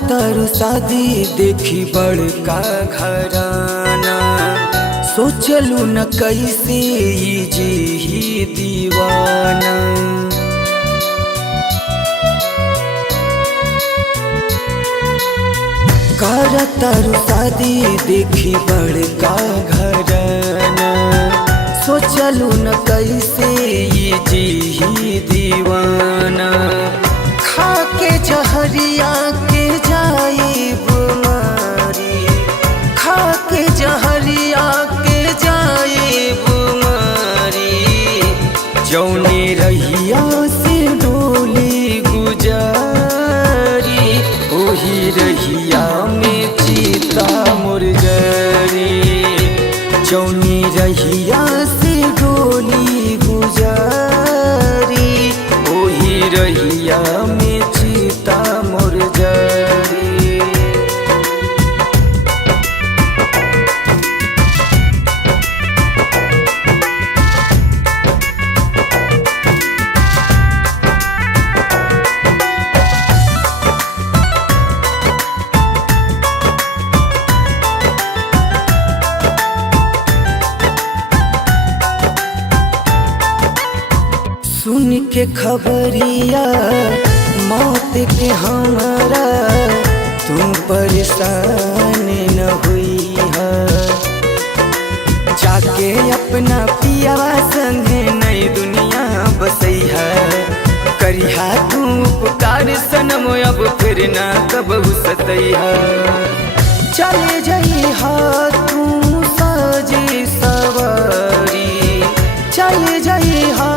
तारू शादी देखी बड़का घराना, सोचलू न कैसे जी ही दीवाना। तारू शादी देखी बड़का घराना, सोचलू न कैसे जी ही दीवाना। खाके जहरिया के जाइब मारी, खाके जहरिया के जाइब मारी। जौने रहिया से डोली गुजारी, ओही रहिया में चीता मुरझारी। जौने रहिया से डोली गुजारी, ओही रहिया में चीता मुरझारी। सुन के खबरिया मौत के हमारा, तू परेशान न हुई है। जाके अपना पियावा संगे नई दुनिया बसई है। करिहा तू उपकार सनम अब फिर ना कबहू सतई है। चले जाई हा तू साजी सवारी, चले जाई हा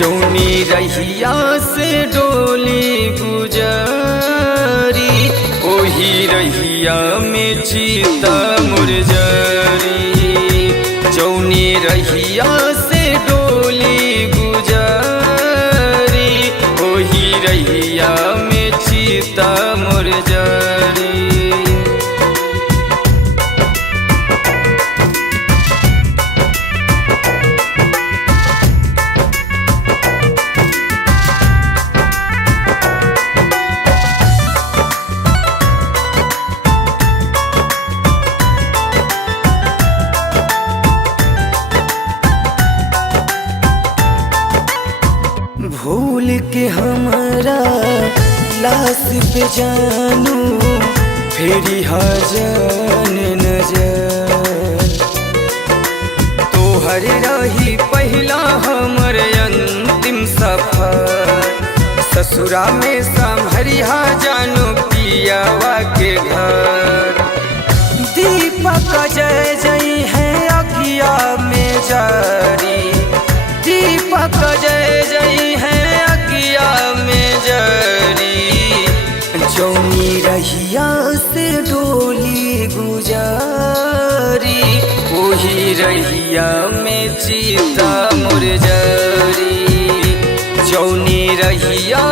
जौनी रहिया से डोली गुजारी, ओही रहिया में चीता मुरझारी। जौनी रहिया से डोली गुजारी, ओही रहिया में चीता मुरझारी। भूल के हमारा लाश पे जानू फेरी जान नजर। तोहर रही पहला हमर अंतिम सफर। ससुरा में संभरिया जानू पियावा के घर। दीपक जय जय है अखिया में जारी, दीपक जय जय है अखिया में जारी। जौनी रहिया से डोली गुजारी, ओही रहिया में चीता मुरझारी। जौनी रहिया